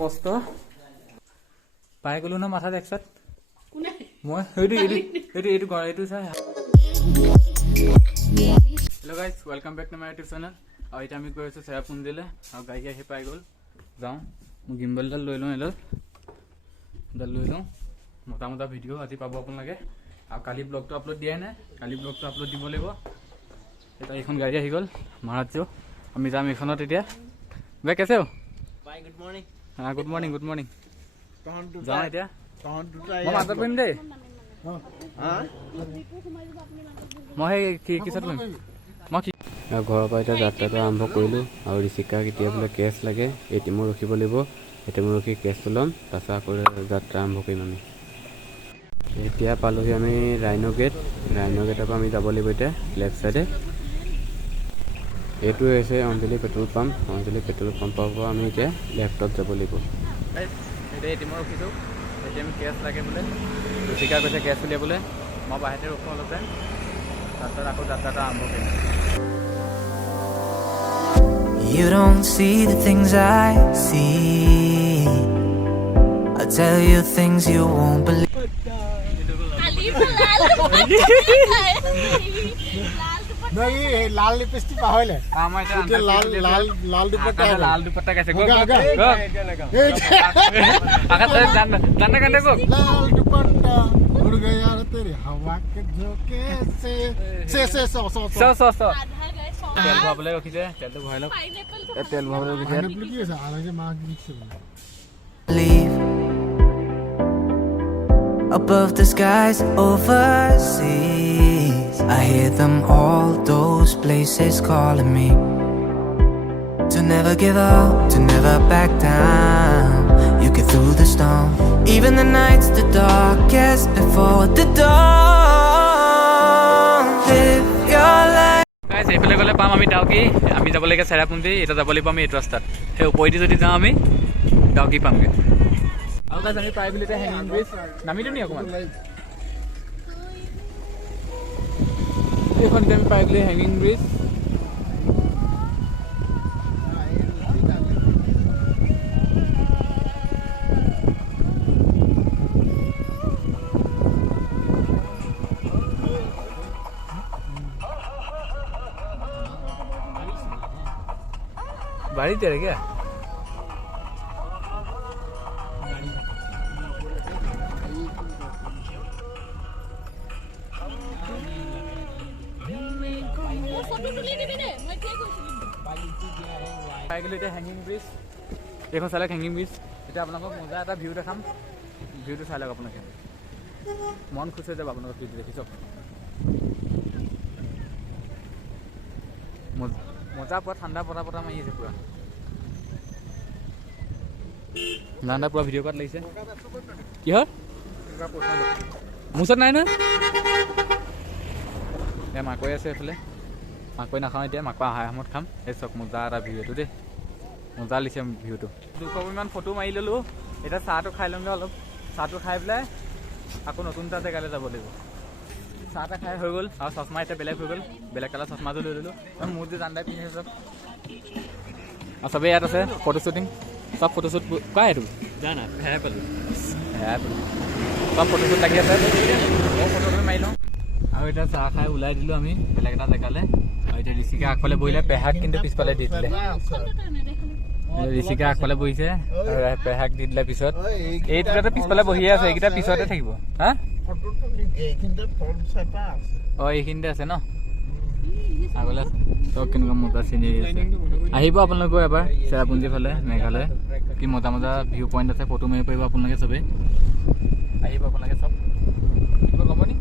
কষ্ট পাই গ'লো ন মাথাত একসাত মই এইটো চাই hello' guys welcome back to my YouTube channel আৰু এতিয়া আমি গৈ আছোঁ চেৰাপুঞ্জীলৈ আৰু গাড়ী আহি পাই গ'ল যাওঁ মোৰ গিম্বলডাল লৈ লওঁ এডাল লৈ লওঁ মতা ভিডিঅ' আজি পাব আপোনালোকে আৰু কালি ব্লগটো আপলোড দিয়াই নাই কালি ব্লগটো আপলোড দিব লাগিব এতিয়া এইখন গাড়ী আহি গ'ল মহাৰাজ্য আমি যাম এইখনত এতিয়া ভাই কেছে हो Bye, good morning. हाँ गुड मॉर्निंग जाओ এতিয়া মই মাতত কৰিম দেই মই কিছত কৰিম মই ঘৰৰ পৰা এতিয়া যাত্ৰাটো আৰম্ভ কৰিলোঁ আৰু ঋষিকা কেতিয়া বোলে কেছ লাগে এটিএমত ৰখিব লাগিব এটিএমত ৰখি কেছটো ল'ম তাৰপিছত আকৌ যাত্ৰা আৰম্ভ কৰিম আমি এতিয়া পালোহি আমি ৰাইনো গেটৰ পৰা আমি যাব লাগিব এতিয়া লেফ্ট চাইডে এইটো হৈছে অঞ্জলি পেট্ৰল পাম্পৰ পৰা আমি এতিয়া লেফ্টত যাব লাগিব এতিয়া এটিএমত ৰখিছোঁ এটিএম কেছ লাগে বোলে ঋষিকা কৈছে কেছ উলিয়াবলৈ মই বাহিৰতে ৰখোঁ অলপ টাইম তাৰপিছত আকৌ যাত্ৰাটো আৰম্ভ কৰিম You don't see the things I see. I tell you things you won't believe. नहीं लाल लिपस्टिक पाहले लाल दुपट्टा कैसे गो लाल दुपट्टा उड़ गया तेरे हवा के झोंके से सो তেল ভৰাবলৈ ৰখিছে তেলটো ভৰাই লওক তেল ভৰাবলৈ ৰখিছে পাইনাপল কি আছে আলাদা মাছ দিছে Above the skies overseas, I hear them all, those places calling me to never give up, to never back down. You get through the storm, even the nights the darkest before the dawn. Live your life. Guys এইফালে গ'লে পাম আমি ডাউকি আমি যাব লাগে চেৰাপুঞ্জী এতিয়া যাব লাগিব আমি এইটো ৰাস্তাত সেই ওপৰেদি যদি যাওঁ আমি ডাউকি পামগৈ আৰু গাইজ আমি পাই বুলি এতিয়া হেঙিং ব্ৰিজ নামিলো নি অকণমান এইখন এতিয়া আমি পাই গ'লো হেঙিং ব্ৰিজ बाड़ी तेरे क्या হেঙিং ব্ৰিজ এইখন চাই লওক হেঙিং ব্ৰিজ এতিয়া আপোনালোকক মজা এটা ভিউ দেখাম ভিউটো চাই লওক আপোনালোকে মন খুচ হৈ যাব আপোনালোকৰ ভিউটো দেখি চাওক মজা পুৰা ঠাণ্ডা পতা মাৰি আছে পুৰা ঠাণ্ডা পুৰা ভিডিঅ' কাট লাগিছে কি হয় মোৰ ওচৰত নাই নহয় এতিয়া মাকৈ আছে এইফালে মাকৈ নাখাওঁ এতিয়া মাকৈ অহা সময়ত খাম এই চাওক মজা এটা ভিউ এইটো দেই মজা লাগিছে ভিউটো 200মান ফটো মাৰি ল'লোঁ এতিয়া চাহটো খাই লওঁগৈ অলপ চাহটো খাই পেলাই আকৌ নতুন এটা জেগালৈ যাব লাগিব চাহ এটা খাই হৈ গ'ল আৰু চশমা এতিয়া বেলেগ হৈ গ'ল বেলেগ কালাৰ চশমাটো লৈ ল'লোঁ মোৰ যে জানদাই পিন্ধি চব আৰু চবেই ইয়াত আছে ফটো শ্বুটিং চব ফটোশ্বুট কোৱা এইটো জানা হেৰাই পালোঁ চব ফটোশ্বুট লাগি আছে মই ফটোটো মাৰি লওঁ আৰু এতিয়া চাহ খাই ওলাই দিলোঁ আমি বেলেগ এটা জেগালৈ আৰু এতিয়া ঋষিকা আগফালে বহিলে পেহাক কিন্তু পিছফালে দি দিলে ঋষিকা আগফালে বহিছে আৰু পেহাক দি দিলে পিছত এইটোতে পিছফালে বহিয়ে আছে এইকেইটা পিছতে থাকিব হা এইখিনিতে আছে ন আগলৈ চব কেনেকুৱা মজা চিনেৰি আছে আহিব আপোনালোকেও এবাৰ চেৰাপুঞ্জী ফালে মেঘালয় কি মজা ভিউ পইণ্ট আছে ফটো মাৰিব পাৰিব আপোনালোকে চবেই আহিব আপোনালোকে চব কিবা ক'ব নি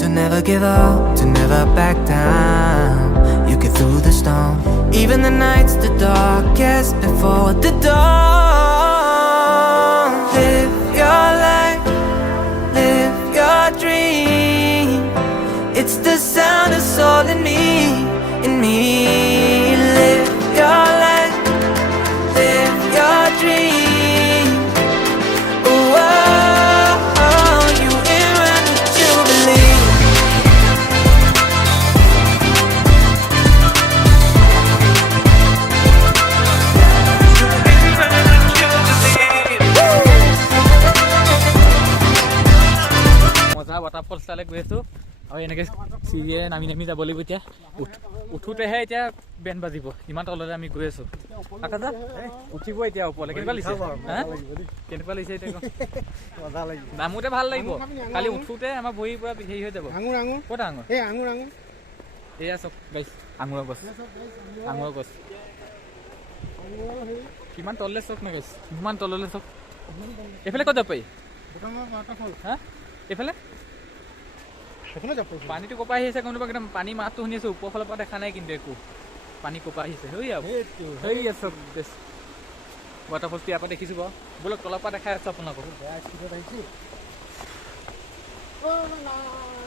To never give up, to never back down. You get through the storm, even the nights the darkest before the dawn. Live your life, live your dream. It's the sound of soul in me, in me. Live your life, live your dream. Oh, you in when you believe. তালৈ গৈ আছোঁ আৰু এনেকৈ চিৰিয়ে নামি নামি যাব লাগিব এতিয়া উঠোঁতেহে এতিয়া বেণ্ড বাজিব ইমান তললৈ আমি গৈ আছোঁ আকাশ দা উঠিব এতিয়া ওপৰলৈ কেনেকুৱা লাগিছে কেনেকুৱা লাগিছে এতিয়া নামোতে ভাল লাগিব খালি উঠোঁতে আমাৰ ভৰি পূৰা হেৰি হৈ যাব ক'ত আঙুৰ এয়া চব গাইছ আঙুৰৰ গছ কিমান তললৈ চক নে গাইছ ইমান তললৈ চক এইফালে ক'ত যাব পাৰি হা এইফালে পানীটো ক'ৰ পৰা আহিছে গম নাপাওঁ একদম পানী মাতটো শুনি আছোঁ ওপৰ ফালৰ পৰা দেখা নাই কিন্তু একো পানী ক'ৰ পৰা আহিছে সেই চব ৱাটাৰফলটো ইয়াৰ পৰা দেখিছোঁ বাৰু বোলক তলৰ পৰা দেখাই আছোঁ আপোনালোকক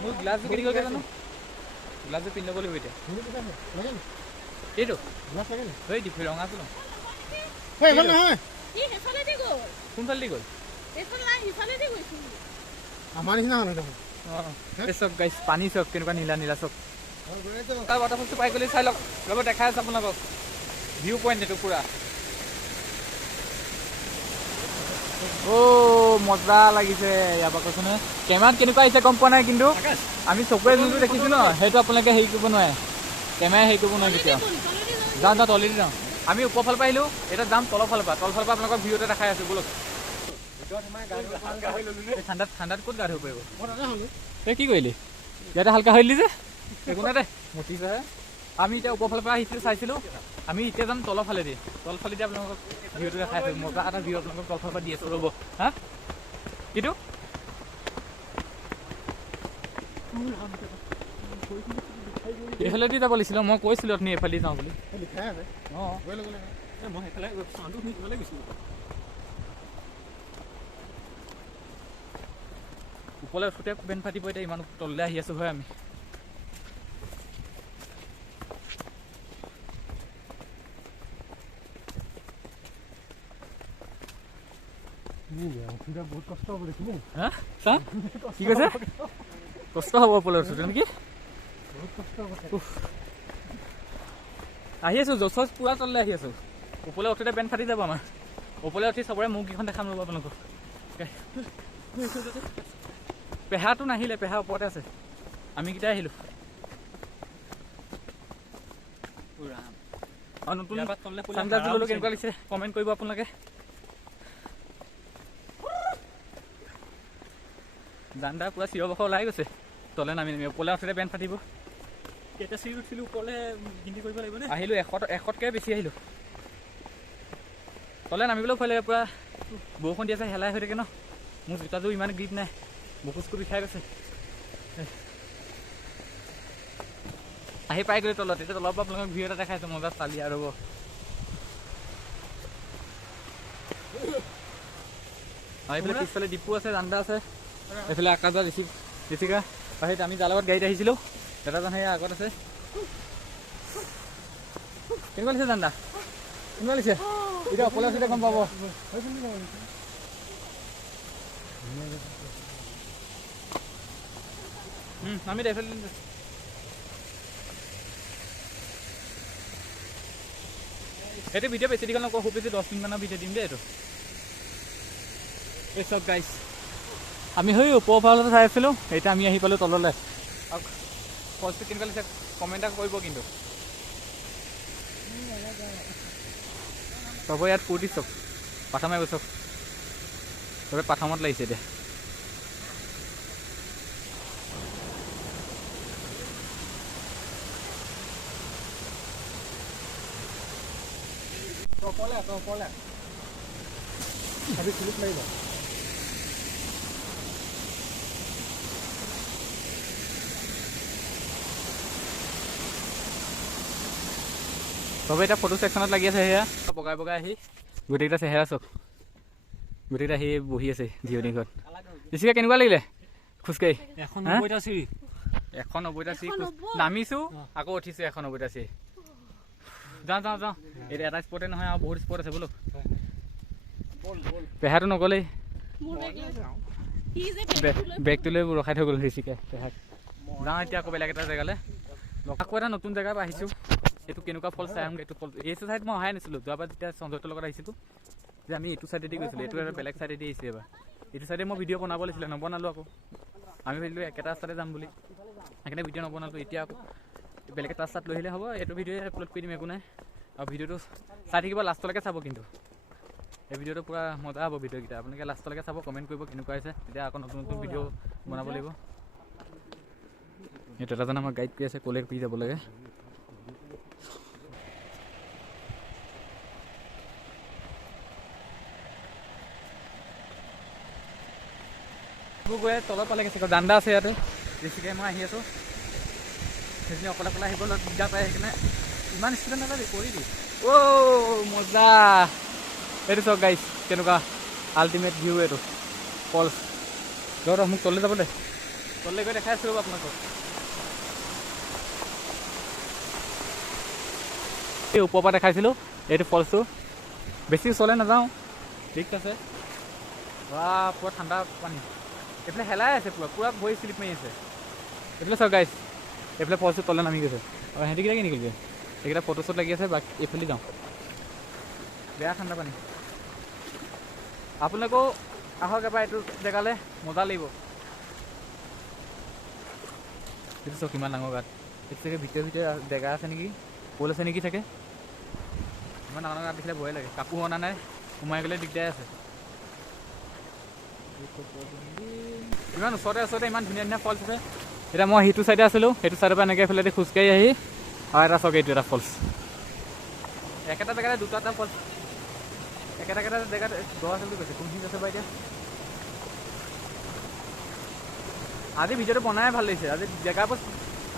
মোৰ গ্লাছটো কেনেকৈ গ'লগৈ জানো গ্লাছটো পিন্ধি ল'ব লাগিব এতিয়া এইটো সেই ডিফি ৰঙাটো ন কোনফালে দি গ'ল আমাৰ নিচিনা হয় দেখোন চব গাইছ পানী চক কেনেকুৱা নীলা নীলা চক তাৰ ৱাটাৰফলটো পাই গ'লে চাই লওক ৰ'ব দেখাই আছে আপোনালোকক ভিউ পইণ্ট এইটো পূৰা মজা লাগিছে ইয়াৰ পৰা কৈছোঁ নহয় কেমেৰাত কেনেকুৱা আহিছে গম পোৱা নাই কিন্তু আমি চকুৰে যোনটো দেখিছোঁ ন সেইটো আপোনালোকে হেৰি কৰিব নোৱাৰে কেমেৰাই হেৰি কৰিব নোৱাৰে কেতিয়াও যাওঁ তলেদি যাওঁ আমি ওপৰ ফালৰ পৰা আহিলোঁ এতিয়া যাম তলৰ ফালৰ পৰা আপোনালোকৰ ভিউ এটা দেখাই আছোঁ বোলক ঠাণ্ডাত ক'ত গা ধুব পাৰিব তই কি কৰিলি ইয়াতে হালকা হৈ দিলি যে একো নাই দে মুঠিছেহে আমি এতিয়া ওপৰ ফালৰ পৰা আহিছিলোঁ চাইছিলোঁ আমি এতিয়া যাম তলৰ ফালেদি আপোনালোকক ভিউটো দেখাই আছোঁ মজা এটা ভিউ আপোনালোকক তলৰ ফালৰ পৰা দি আছোঁ ৰ'ব হা কিটো এইফালেদি যাব লাগিছিলে মই কৈছিলোঁ আপুনি এইফালেদি যাওঁ বুলি অঁ মই সেইফালে গৈছিলোঁ ওপৰলৈ উঠোঁতে বেণ্ড ফাটিব এতিয়া ইমান তললৈ আহি আছোঁ হয় আমি বহুত কষ্ট হ'ব দেখিব হা চা কি কৈছে কষ্ট হ'ব ওপৰলৈ উঠোঁতে নেকি বহুত কষ্ট হ'ব আহি আছোঁ জচ পূৰা তললৈ আহি আছোঁ ওপৰলৈ উঠোঁতে বেণ্ড ফাটি যাব আমাৰ ওপৰলৈ উঠি চবৰে মুখকেইখন দেখাম ৰ'ব আপোনালোকক পেহাটো নাহিলে পেহা ওপৰতে আছে আমি কেইটা আহিলোঁ আৰু নতুন চানগ্লাছ ল'লোঁ কেনেকুৱা লাগিছে কমেণ্ট কৰিব আপোনালোকে জানদা পূৰা চিঞৰ বাখৰ ওলাই গৈছে তলে নামি ওপৰলৈ উঠোঁতে বেণ্ড ফাটিব কেইটা চিৰি উঠিলোঁ ওপৰলৈ গিন্তি কৰিব লাগিব নে আহিলোঁ এশতকৈ বেছি আহিলোঁ তলে নামিবলৈ ভয় লাগে পূৰা বৰষুণ দি আছে হেলাই হৈ থাকে ন মোৰ জোতাযোৰ ইমান গ্ৰীপ নাই বুকুচকু বিষাই গৈছে আহি পাই গ'লে তলত এতিয়া তলৰ পৰা আপোনালোকক ভিউ এটা দেখাইছোঁ মজা চালি আৰু ৰ'ব এইফালে পিছফালে ডিপু আছে জান্দা আছে এইফালে আকাশ দা ঋষিকা আৰু আমি যাৰ লগত গাড়ীত আহিছিলোঁ দাদাজন সেই আগত আছে কেনেকুৱা লাগিছে জান্দা কেনেকুৱা লাগিছে এতিয়া অকলে আছে গম পাব আমি এইফালে এইটো ভিডিঅ' বেছি দীঘল নকওঁ খুব বেছি 10 মিনিটমানৰ ভিডিঅ' দিম দেই এইটো এই চব গাইছ আমি সেই ওপৰৰ ফালতে চাই আছিলোঁ এতিয়া আমি আহি পালোঁ তললৈ আৰু ফলছটো কেনেকুৱা লাগিছে কমেণ্ট এটা কৰিব কিন্তু চবৰে ইয়াত ফূৰ্তি চব পাথা মাৰিব চব চবে পাথামত লাগিছে এতিয়া ওপৰলৈ আজি চুলিত লাগিব চবে এতিয়া ফটো ছেকশ্যনত লাগি আছে সেয়া বগাই আহি গোটেইকেইটা চেহেৰা চব গোটেইকেইটা আহি বহি আছে জিৰণি ঘৰত ঋষিকা কেনেকুৱা লাগিলে খোজকাঢ়ি 190টা চিৰি নামিছোঁ আকৌ উঠিছোঁ 190টা চিৰি যাওঁ এতিয়া এটা স্পটে নহয় আৰু বহুত স্পট আছে বোলো পেহাটো নগ'লেই বেগটো লৈ ৰখাই থৈ গ'ল ঋষিকাই পেহাক যাওঁ এতিয়া আকৌ বেলেগ এটা জেগালৈ আকৌ এটা নতুন জেগাত আহিছোঁ এইটো কেনেকুৱা ফল চাই আহোঁ এইটো ফল এইটো চাইড মই অহাই নাছিলোঁ যোৱাবাৰ যেতিয়া সঞ্জয়টোৰ লগত আহিছিলোঁ যে আমি এইটো চাইডেদি গৈছিলোঁ এইটো এটা বেলেগ চাইডেদি আহিছোঁ এবাৰ এইটো চাইডে মই ভিডিঅ' বনাব লাগিছিলে নবনালোঁ আকৌ আমি ভাবিলোঁ একেটা ৰাস্তাতে যাম বুলি, সেইকাৰণে ভিডিঅ' নবনালোঁ। এতিয়া আকৌ বেলেগ এটা ৰাস্তাত লৈ আহিলে হ'ব, এইটো ভিডিঅ'ই আপলোড কৰি দিম, একো নাই। আৰু ভিডিঅ'টো চাই থাকিব, লাষ্টলৈকে চাব। কিন্তু এই ভিডিঅ'টো পূৰা মজা হ'ব ভিডিঅ'কেইটা, আপোনালোকে লাষ্টলৈকে চাব, কমেণ্ট কৰিব কেনেকুৱা হৈছে। তেতিয়া আকৌ নতুন নতুন ভিডিঅ' বনাব লাগিব। এই দাদাজনে আমাক গাইড কৰি আছে ক'লে কি যাব লাগে। গৈ তলত পালে গৈছে, দাণ্ডা আছে ইয়াতে বেছিকৈ। মই আহি আছোঁ, সেইখিনি অকলে অকলে আহিবলৈ দিগদাৰ পায়, সেইকাৰণে ইমান স্পীডত নাযাবি, কৰিবি। অ' মজা! এইটো চাওক গাইছ, কেনেকুৱা আল্টিমেট ভিউ এইটো ফলছ। ৰ মোক তললৈ যাব দে, তললৈ গৈ দেখাই আছোঁ ৰ'ব আপোনালোকক। এই ওপৰৰ পৰা দেখাইছিলোঁ এইটো ফলছটো, বেছি ওচৰলৈ নাযাওঁ, ঠিক আছে। পুৰা ঠাণ্ডা পানী, এইফালে হেলাই আছে, পুৰা ভৰি স্লিপ মাৰি আছে। এইফালে চাওক গাইছ, এইফালে ফলছটো তললৈ নামি গৈছে। আৰু সিহঁতিকেইটা কি নিকলগৈ, এইকেইটা ফটো শ্বট লাগি আছে। বাকী এইফালে যাওঁ, বেয়া ঠাণ্ডা পানী। আপোনালোকেও আহক এবাৰ এইটো জেগালৈ, মজা লাগিব। এইটো চাওক কিমান ডাঙৰ গাঁত, এইটো চাগে ভিতৰে ভিতৰে জেগা আছে নেকি, পল আছে নেকি চাগে। ইমান ডাঙৰ ডাঙৰ গাঁত দেখিলে ভয় লাগে, কাপোৰ অনা নাই, সোমাই গ'লে দিগদাৰ আছে। ইমান ওচৰতে ইমান ধুনীয়া ধুনীয়া ফলছ আছে। এতিয়া মই সেইটো চাইডে আছিলোঁ, সেইটো চাইডৰ পৰা এনেকৈ এইফালে খোজকাঢ়ি আহি আৰু এটা চাওক, এইটো এটা ফলছ। একেটা জেগাতে দুটা এটা ফলছ, একেটা জেগাত দ আছে বুলি কৈছে। কোনখিনিত আছে বা এতিয়া? আজি ভিডিঅ'টো বনাই ভাল লাগিছে, আজি জেগাবোৰ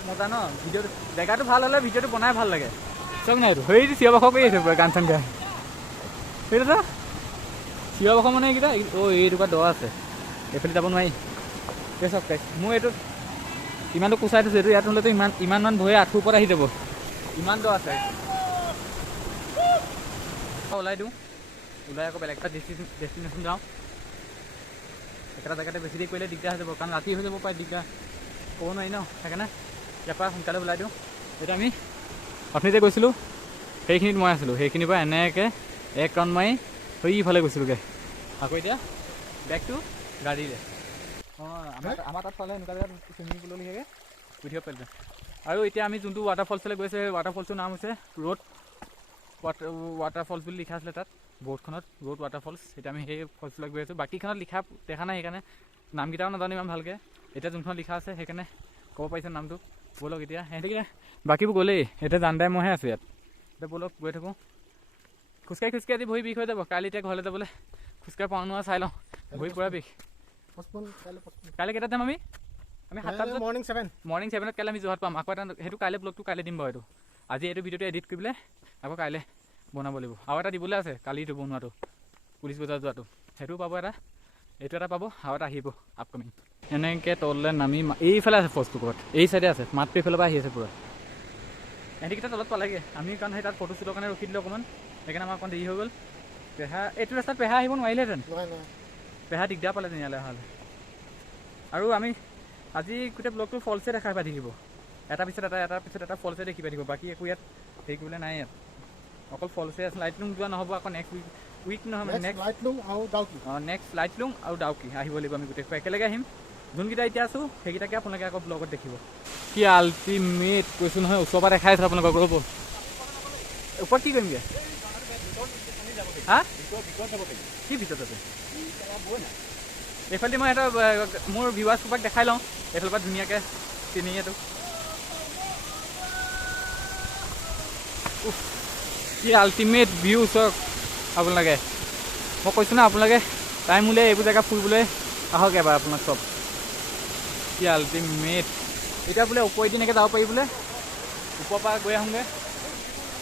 মজা ন। ভিডিঅ'টো জেগাটো ভাল হ'লে ভিডিঅ'টো বনাই ভাল লাগে। চাওক নাই, এইটো সেইটো চিঞৰ বাখৰ কৰি আছে পুৰা, গান চান গাই। সেইটো চা চিঞৰ বাখৰ মানে এইকেইটা। এইটুকুৰা দ আছে, এইফালে যাব নোৱাৰি। এই চাওক গাইছ, মোৰ এইটো ইমানটো কোচাই থৈছোঁ, এইটো ইয়াত হ'লেতো ইমান ভয়ে আঁঠুৰ ওপৰত আহি যাব, ইমান দ আছে। ওলাই দিওঁ, ওলাই আকৌ বেলেগ এটা ডেষ্টিনেশ্যন যাওঁ। একেটা জেগাতে বেছি দেৰি কৰিলে দিগদাৰ হৈ যাব, কাৰণ ৰাতি হৈ যাব পাৰে, দিগদাৰ ক'ব নোৱাৰি ন। সেইকাৰণে ইয়াৰ পৰা সোনকালে ওলাই দিওঁ। এইটো আমি অথনি যে গৈছিলোঁ সেইখিনিত মই আছিলোঁ, সেইখিনিৰ পৰা এনেকৈ এক ৰাউণ্ড মাৰি সেইফালে গৈছিলোঁগৈ। আকৌ এতিয়া বেগটো গাড়ীৰে। আমাৰ তাত চালে এনেকুৱা জেগাত চুইমিং পুললৈ লিখাকৈ উঠিব পাৰিলে। আৰু এতিয়া আমি যোনটো ৱাটাৰফলছলৈ গৈছে, ৱাটাৰফলছটোৰ নাম হৈছে ৰ'ড ৱাটাৰফলছ বুলি লিখা আছিলে তাত বৰ্ডখনত, ৰ'ড ৱাটাৰফলছ। এতিয়া আমি সেই ফলছবিলাক গৈ আছোঁ। বাকীখনত লিখা দেখা নাই, সেইকাৰণে নামকেইটাও নাজানো ইমান ভালকৈ। এতিয়া যোনখন লিখা আছে সেইকাৰণে ক'ব পাৰিছে নামটো। ব'লক এতিয়া, সিহঁতে বাকীবোৰ গ'লেই, এতিয়া জানদাই মইহে আছোঁ ইয়াত। এতিয়া ব'লক গৈ থাকোঁ। খোজকাঢ়ি আজি ভৰি বিষ হৈ যাব। কালি এতিয়া ঘৰলৈ যাবলৈ খোজকাঢ়ি পাওঁ নোৱাৰ চাই লওঁ, ভৰি পূৰা বিষ। কাইলৈ কেইটাত যাম আমি 7টা বজাত, মৰ্ণিং 7ত কাইলৈ আমি যোৰহাট পাম। আকৌ এটা সেইটো কাইলৈ ব্লগটো কাইলৈ দিম বাৰু। আজি এইটো ভিডিঅ'টো এডিট কৰি পেলাই আকৌ কাইলৈ বনাব লাগিব। আৰু এটা দিবলৈ আছে কালিটো বনোৱাটো, পুলিচ বজাৰ যোৱাটো, সেইটোও পাব এটা, এইটো এটা পাব, আৰু এটা আহিব আপকামিং। এনেকৈ তললৈ নামি এইফালে আছে ফলছটো ক'ৰবাত, এই চাইডে আছে, মাতটো এইফালৰ পৰা আহি আছে পূৰা। সিহঁতিকেইটা তলত পালেগৈ, আমি কাৰণ সেই তাত ফটো শ্বুটৰ কাৰণে ৰখি দিলোঁ অকণমান, সেইকাৰণে আমাৰ অকণ দেৰি হৈ গ'ল। এইটো ৰাস্তাত পেহা আহিব নোৱাৰিলেহেঁতেন, পেহা দিগদাৰ পালে তেতিয়াহ'লে হ'লে। আৰু আমি আজি গোটেই ব্লগটো ফলছে দেখাই পাই থাকিব, এটাৰ পিছত এটা ফলছে দেখি পাই থাকিব। বাকী একো ইয়াত হেৰি কৰিবলৈ নাই, ইয়াত অকল ফলছে আছে। লাইটলুম যোৱা নহ'ব, আকৌ নেক্সট উইক নহয় মানে নেক্সট লাইটলুম আৰু ডাউকি আহিব লাগিব। আমি গোটেই একেলগে আহিম। যোনকেইটা এতিয়া আছোঁ সেইকেইটাকে আপোনালোকে আকৌ ব্লগত দেখিব। কি আল্টিমেট কৈছোঁ নহয়, ওচৰৰ পৰা দেখাই আছে আপোনালোকক। ৰ'ব ওপৰত কি কৰিমগৈ? হা কি ভিতৰত আছে? এইফালে মই এটা মোৰ ভিউৱাৰ্ছ সোপাক দেখাই লওঁ, এইফালৰ পৰা ধুনীয়াকৈ চিনেৰীটো। কি আল্টিমেট ভিউ চাওক আপোনালোকে। মই কৈছোঁ না, আপোনালোকে টাইম উলিয়াই এইবোৰ জেগা ফুৰিবলৈ আহক এবাৰ আপোনাক চব। কি আল্টিমেট। এতিয়া বোলে ওপৰেদি এনেকৈ যাব পাৰি বোলে, ওপৰৰ পৰা গৈ আহোঁগৈ।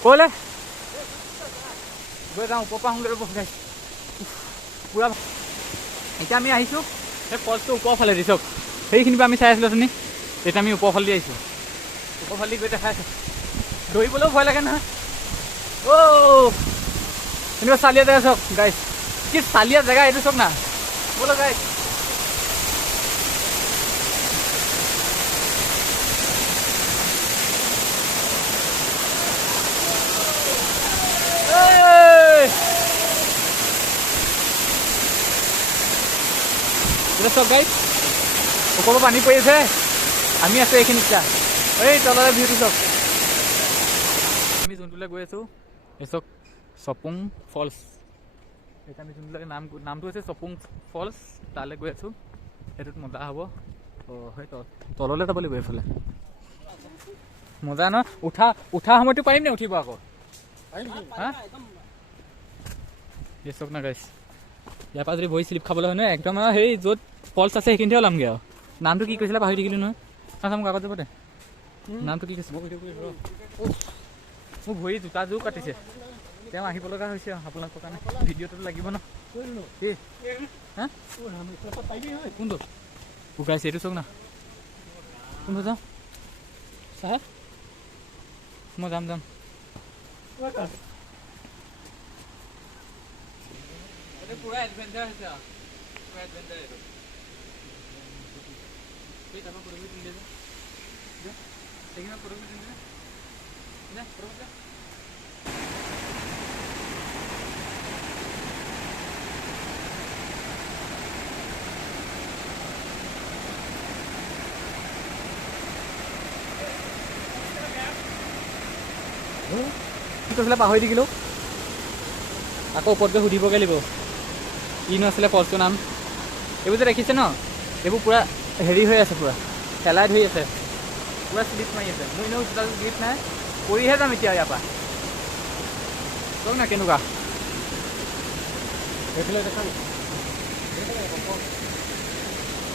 ক'লৈ গৈ যাওঁ? ওপৰৰ পৰা আহোঁগৈ ৰ'ব গাইছ, পূৰা। এতিয়া আমি আহিছোঁ সেই ফলছটো ওপৰৰ ফালে দি, চাওক সেইখিনিৰ পৰা আমি চাই আছিলোঁ অথনি। এতিয়া আমি ওপৰ ফালে দি আহিছোঁ, ওপৰ ফালে দি গৈ দেখাই আছোঁ। দৌৰিবলৈও ভয় লাগে নহয়। এনেকুৱা চালিয়া জেগা চাওক গাইছ, কি চালিয়া জেগা এইটো চাওক না। ব'লক গাইছ, চব গাইছ ওপৰৰ পানী পৰি আছে আমি আছোঁ এইখিনিত চা এই তলৰে ভিউটো চাওক আমি যোনটোলৈ গৈ আছোঁ এই চাওক চপুং ফলছ এতিয়া আমি যোনটোলৈ নামটো হৈছে চপুং ফলছ তালৈ গৈ আছোঁ সেইটোত মজা হ'ব সেই তললৈ যাব লাগিব এইফালে মজা ন উঠা সময়টো পাৰিম নে উঠিব আকৌ হা এই চাওক না গাইছ ইয়াৰ পৰা যদি বহি শ্লিপ খাবলৈ হয় নহয় একদম সেই য'ত ফলছ আছে সেইখিনিতে ওলামগৈ আৰু নামটো কি কৈছিলে পাহৰি থাকিলোঁ নহয় চাম কাগজ যাবতে নামটো কি কৈছে মোৰ ভৰি জোতাযোৰ কাটিছে তেওঁ আহিব লগা হৈছে আপোনালোকৰ কাৰণে ভিডিঅ'টো লাগিব ন হা কোনটো শুকাইছে এইটো চাওক না কোনটো যাওঁ চাহে মই যাম পুৰা এডভেঞ্চাৰ হৈছে আৰু পুৰা এডভেঞ্চাৰ এইটো এই তাৰপৰা ফটোবোৰ তুলি দিয়ে সেইখিনি ফটোবোৰ তুলি দিয়ে ফটোবোৰ কি কৈছিলে পাহৰি থাকিলোঁ আকৌ ওপৰত গৈ সুধিবগৈ লাগিব কিনো আছিলে ফলছটোৰ নাম এইবোৰ যে দেখিছে ন এইবোৰ পূৰা হেৰি হৈ আছে পূৰা পেলাই ধৰি আছে পূৰা শ্লিপ মাৰি আছে মোৰ এনেও জোতাযোৰ শ্লিপ নাই পৰিহে যাম এতিয়া ইয়াৰ পৰা চাওক না কেনেকুৱা এইফালে দেখাম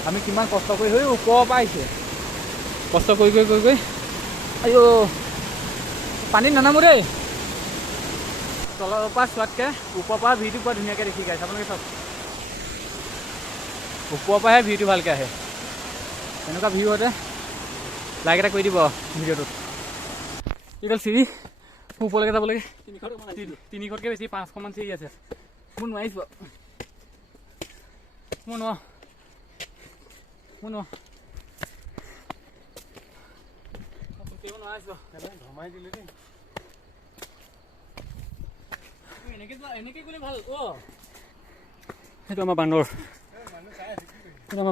আমি কিমান কষ্ট কৰি হৈ ওপৰৰ পৰা আহিছোঁ কষ্ট কৰি আইঅ পানীত নানামো দেই তলৰ পৰা চোৱাতকৈ ওপৰৰ পৰা ভিউটো পুৰা ধুনীয়াকৈ দেখি গাইছে আপোনালোকে চাওক ওপৰৰ পৰাহে ভিউটো ভালকৈ আহে এনেকুৱা ভিউ হতে লাইক এটা কৰি দিব ভিডিঅ'টোত এইডাল চিৰি ওপৰলৈকে যাব লাগে 300তকৈ বেছি 500মান চিৰি আছে মোৰ নোৱাৰিছোঁ মোৰ ধমাই দিলে দেই এনেকৈ গ'লে ভাল সেইটো আমাৰ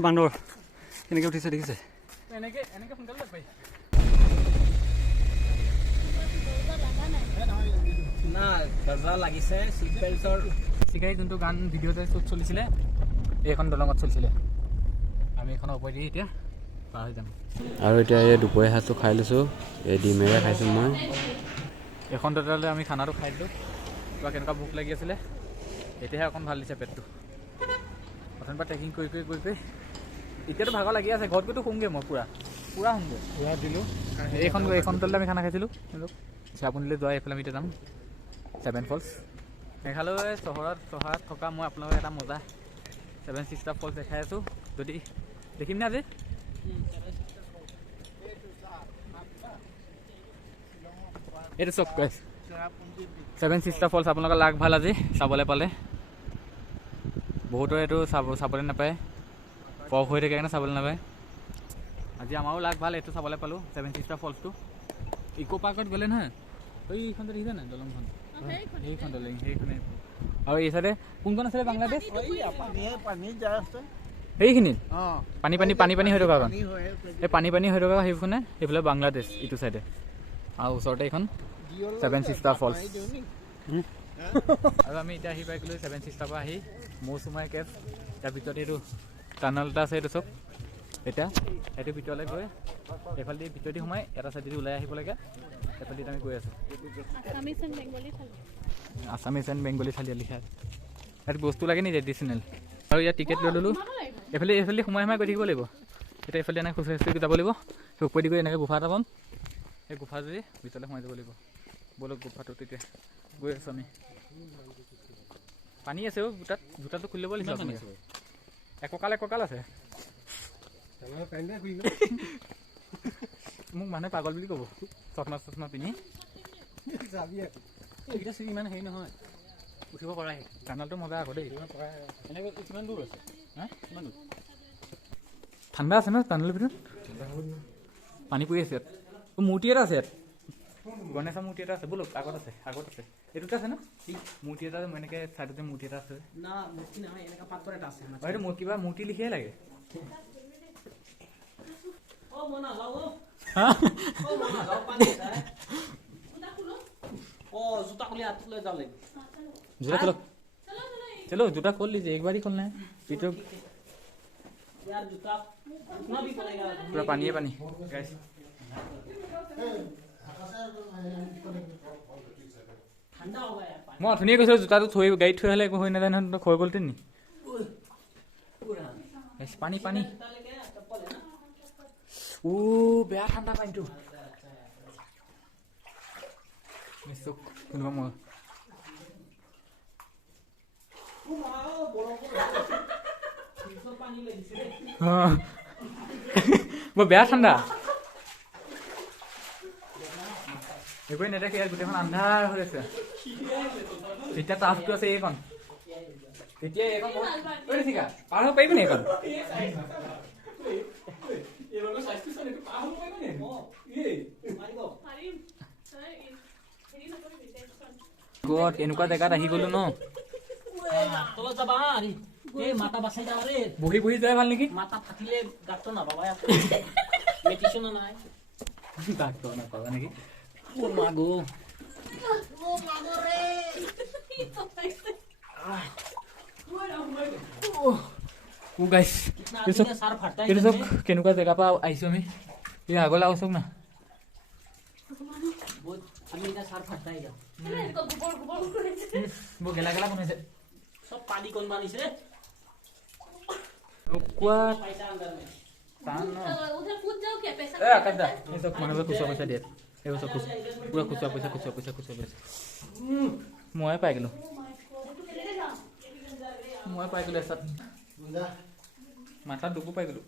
বান্দৰ কেনেকৈ উঠিছে দেখিছে এনেকৈ সোনকালে যাব পাৰি না গজা লাগিছে চিট বেল্টৰ চিকাৰী যোনটো গান ভিডিঅ'তে শ্বুট চলিছিলে এইখন দলঙত চলিছিলে আমি এইখনৰ ওপৰেদি এতিয়া পাৰ হৈ যাম আৰু এতিয়া এই দুপৰীয়া সাজটো খাই লৈছোঁ এই ডিমেৰে খাইছোঁ মই এইখন দলতে আমি খানাটো খাই দিলোঁ কিবা কেনেকুৱা ভোক লাগি আছিলে এতিয়াহে অকণ ভাল দিছে পেটটো প্ৰথমৰ পৰা ট্ৰেকিং কৰি এতিয়াতো ভাগৰ লাগি আছে ঘৰত গৈতো শুমগৈ মই পুৰা শুমগৈ দিলোঁ এইখন তলতে আমি খানা খাইছিলোঁ চেৰাপুঞ্জীলৈ যোৱা এইফালে আমি এতিয়া যাম 7 ফলছ মেঘালয় চহৰত থকা মই আপোনালোকক এটা মজা 7 ছিষ্টাৰ ফলছ দেখাই আছোঁ যদি দেখিম নে আজি এইটো চক 7 ছিষ্টাৰ ফলছ আপোনালোকৰ লাগ ভাল আজি চাবলৈ পালে বহুতৰ এইটো চাবলৈ নাপায় ফগ হৈ থাকে কাৰণে চাবলৈ নাপায় আজি আমাৰো লাগ ভাল এইটো চাবলৈ পালোঁ 7 ছিষ্টাৰ ফলছটো ইক' পাৰ্কত গ'লে নহয় এইখন দেখিছে নাই দলংখন সেইখন দলং সেইখনে আৰু এই চাইডে কোনখন আছিলে বাংলাদেশ সেইখিনিত পানী হৈ থকা এই পানী হৈ থকা সেইখনে সেইফালে বাংলাদেশ ইটো চাইডে আৰু ওচৰতে এইখন 7 ছিষ্টাৰ ফলছ আৰু আমি এতিয়া আহি পাই গ'লোঁ 7 ছিষ্টাৰ পৰা আহি মৌচুমাই কেভ তাৰ ভিতৰত এইটো টানেল এটা আছে এইটো চব এতিয়া সেইটো ভিতৰলৈ গৈ এইফালেদি ভিতৰদি সোমাই এটা চাইডেদি ওলাই আহিব লাগে এইফালেদি আমি গৈ আছোঁ আছামিজ এণ্ড বেংগলী থালি লিখা ইয়াত বস্তু লাগে নি ট্ৰেডিশ্যনেল আৰু ইয়াত টিকেট লৈ ল'লোঁ এইফালে সোমাই গৈ থাকিব লাগিব এতিয়া এইফালে এনেকৈ খোজকাঢ়ি যাব লাগিব সেই ওপৰেদি গৈ এনেকৈ গুফা এটা পাম সেই গুফা যদি ভিতৰলৈ সোমাই যাব লাগিব বলক গুফাটো তেতিয়া গৈ আছোঁ আমি পানী আছে তাত জোতাটো খুলি ল'ব লাগিব এককাল আছে মোক মানুহে পাগল বুলি ক'ব চশমা পিন্ধি এইকেইটা চিৰি ইমান হেৰি নহয় উঠিব পৰাই টানেলটো মজা আকৌ দেই এনেকৈ কিমান দূৰ আছে হা কিমান দূৰ ঠাণ্ডা আছে ন টানেলৰ ভিতৰত পানী পৰি আছে ইয়াত মূৰ্তি এটা আছে ইয়াত গণেশৰ মূৰ্তি এটা আছে বোলো আগত আছে এইটোতে আছে ন মূৰ্তি এটা এনেকৈ চাইডতে মূৰ্তি এটা আছে সেইটো কিবা মূৰ্তি লিখিয়ে লাগে হা जूता खोले हाथ ले जाओ ले जूता खोलो चलो जूता खोल लीजिए एक बार ही खोलना है पीछे यार जूता उतना भी पड़ेगा पूरा पानी है पानी गाइस ठंडा होगा यार पानी মই ধুনীয়া কৈছো জোতাটো থৈ গাড়ীত থৈ হ'লে একো হৈ নাযায় নহয় খৈ গ'লতে নি গাইস পানী পানী जूता लेके चप्पल है ना ও বেয়া ঠাণ্ডা পানীটো নিশ্চয় কোনোবা মই पानी ले दिसे বৰ বেয়া ঠাণ্ডা একোৱে নেদেখে ইয়াত গোটেইখন আন্ধাৰ হৈ আছে এতিয়া টাফটো আছে এইখন তেতিয়া এইখন ঐ ঠিক আছে পাৰ হ'ব পাৰিবি নি এইখন গড এনেকুৱা জেগাত আহি গলো ন तोला जाबा अरे ए माता बसाई जा रे বহি বহি যোৱাই ভাল নেকি माता फाटिले डाक्टर ना बाबा यार मेडिसिन ना है ডাক্তৰ নাপাবা নেকি ओ मागो ও গাইছ कितना ये आदमी सब ने सार फटता है এইটো চব কেনেকুৱা জেগাৰ পৰা আহিছো আমি এই আগলৈ আহোচোন না बहुत आदमी ने सार फटता है বৰ গেলা গেলা বনাইছে सब पानी कौन पानी से কোৱা पैसा अंदर में টান ন उधर कूद जाओ क्या पैसा এ আকাশ দা এই চব মানুহবোৰে খুচুৰা পইচা দিয়ে এইবোৰ চব পুৰা খুচুৰা পইচা মই পাই গ'লো এচাত মাথাত দুপো পাই গ'লো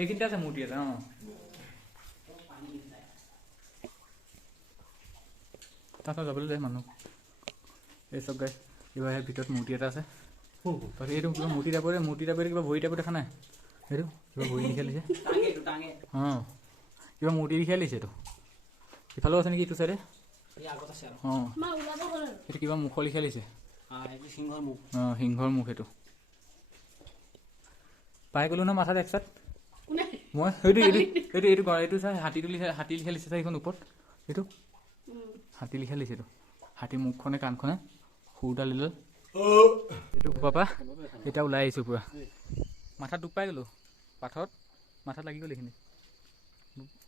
এইখিনিতে আছে মূৰ্তি এটা অঁ তাত যাবলৈ যায় মানুহ এই চব গাই কিবা ইয়াৰ ভিতৰত মূৰ্তি এটা আছে তাত এইটো কিবা মূৰ্তি টাইপৰে কিবা ভৰি টাইপৰ দেখা নাই এইটো কিবা ভৰি লিখা লিখে टांगे तो टांगे অঁ কিবা মূৰ্তি লিখা লিছে এইটো ইফালেও আছে নেকি এইটো চাইডে ये आगो से অঁ मा उलाबो হ'ল এইটো কিবা মুখ লিখা লিছে हां ये सिंगर मुंह অঁ সিংহৰ মুখ এইটো পাই গ'লো ন মাথাত একচাত কোনে মই এইটো চাই হাতী লিখা লিছে চাই এইখন ওপৰত এইটো হাতী লিখা লিছে এইটো হাতী মুখখনে কাণখনে সৰুডাল লিডাল এইটো পাপা এতিয়া ওলাই আহিছোঁ পুৰা মাথাত দুখ পাই গ'লোঁ পাথৰত মাথাত লাগি গ'ল এইখিনি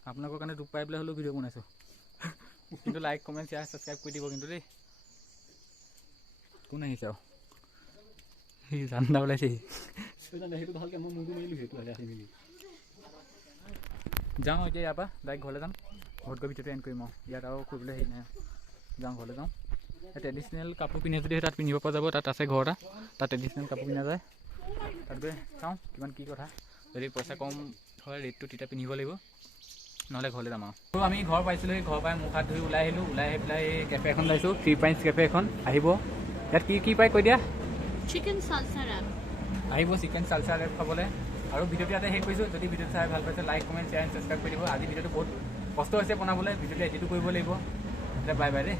আপোনালোকৰ কাৰণে দুখ পাই পেলাই হ'লেও ভিডিঅ' বনাইছোঁ কিন্তু লাইক কমেণ্ট শ্বেয়াৰ ছাবস্ক্ৰাইব কৰি দিব কিন্তু দেই কোন আহিছে আৰু সি জান্দা ওলাইছে যাওঁ এতিয়া ইয়াৰ পৰা ডাইৰেক্ট ঘৰলৈ যাম ঘৰত গৈ ভিডিঅ'টো এণ্ড কৰিম আৰু ইয়াত আৰু কৰিবলৈ হেৰি নাই যাওঁ ঘৰলৈ যাওঁ ট্ৰেডিশ্যনেল কাপোৰ পিন্ধে যদি তাত পিন্ধিব পৰা যাব তাত আছে ঘৰ এটা তাত ট্ৰেডিশ্যনেল কাপোৰ পিন্ধা যায় তাত গৈ চাওঁ কিমান কি কথা যদি পইচা কম হয় ৰেটটো তেতিয়া পিন্ধিব লাগিব নহ'লে ঘৰলৈ যাম আৰু আমি ঘৰ পাইছিলোঁ ঘৰ পাই মুখ হাত ধুই ওলাই আহিলোঁ ওলাই আহি পেলাই এই কেফে এখন যাইছোঁ 3 Pines কেফে এখন আহিব ইয়াত কি পাই কৈ দিয়া চিকেন সালসা ৰ্যাপ আহিব চিকেন চালচা ৰেপ খাবলৈ আৰু ভিডিঅ'টো ইয়াতে শেষ কৰিছোঁ যদি ভিডিঅ'টো চাই ভাল পাইছে লাইক কমেণ্ট শ্বেয়াৰ ছাবস্ক্ৰাইব কৰি দিব আজি ভিডিঅ'টো বহুত কষ্ট হৈছে বনাবলৈ ভিডিঅ'টো এডিটো কৰিব লাগিব এতিয়া বাই বাই দেই